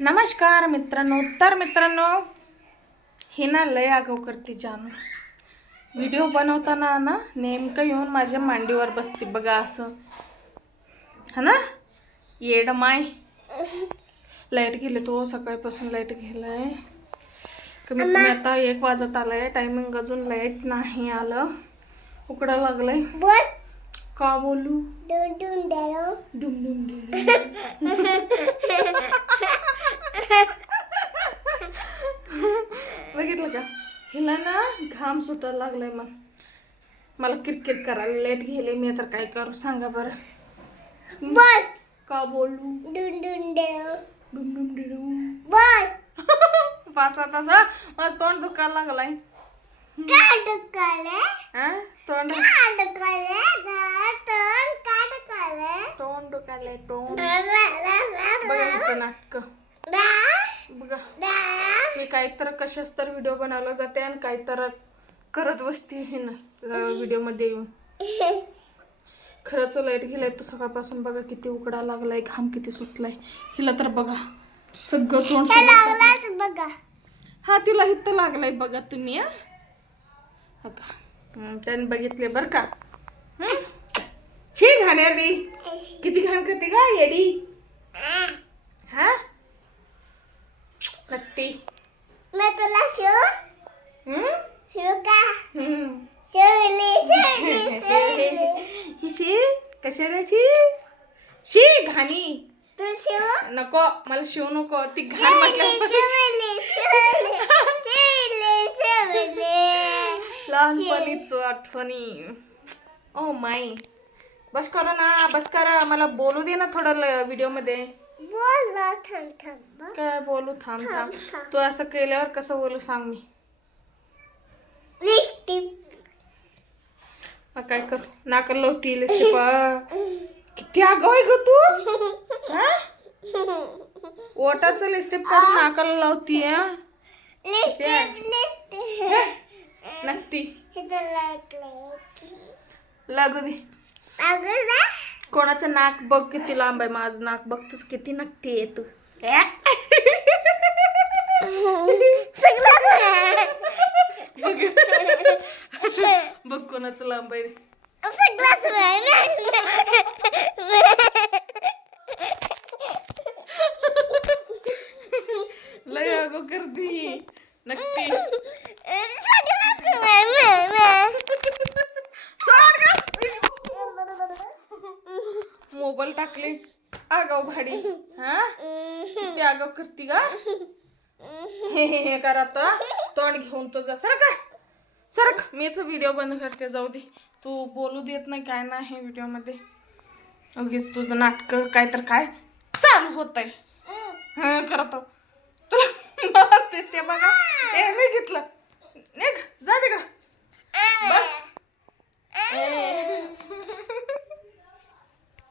नमस्कार मित्रांनो. तर मित्रांनो, ही ना लय आगाऊ करते जान. व्हिडिओ बनवताना ना नेमकं येऊन माझ्या मांडीवर बसते बघा असं, हा ना. येड माय. लाईट गेले तो सकाळपासून लाईट गेलाय. कमीत कमी आता 1 वाजत आलाय. टायमिंग अजून लाईट नाही आलं. उकडा लागलाय. का बोलू? डुम बघितलं का? हिला ना घाम सुटायला लागलाय. मग मला किरकिर करायला लेट गेले. मी तर काय करू सांगा बरं. का बोलू? पाच तास माझं तोंड दुखायला लागलाय. तोंड दुखायलंय. तोंड बघा नाटक. बघा मी काहीतर कशाच तर व्हिडिओ बनवला जाते आणि काहीतर करत बसते हे ना व्हिडिओ मध्ये येऊन. खरंच लाईट गेलाय तर सकाळपासून बघा किती उकडा लागलाय. घाम किती सुटलाय. हिला तर बघा सगळं तोंड बघा. हा तिला इथं लागलाय बघा तुम्ही. त्याने बघितले बर का. छी घाणेरडी. किती घाण करते का येडी. हा नक्की मैं तुला कशाला शी घाणी नको मला शिव नको. ती घाण लहानपणीच आठवणी. Oh my. बस करा ना, बस करा. मला बोलू दे ना थोडं व्हिडिओ मध्ये. काय बोलू? थांब. तू असं केल्यावर कसं बोलू सांग मी. मग काय कर? नाकाला लावती लिपस्टिक. किती आगाऊ आहे ग तू. ओटाचं लिपस्टिक काढून नाकाला लावती. नक्की लागू दे. कोणाचं नाक बघ किती लांब आहे. माझं नाक बघ तुझ किती नक्की आहे तू. बघ कोणाचं लांब आहे. लय अगो करती नक्की. मोबाईल टाकले आगाव भाडी. किती आगाव करती का. हे करा तर तोंड घेऊन तो जा. सरक. मी तर व्हिडिओ बंद करते. जाऊ दे. तू बोलू देत नाही काय नाही व्हिडिओ मध्ये. उगीच तुझं नाटक काय तर काय चालू होत आहे. करतो तुला मारते ते बघा. मी घेतलं.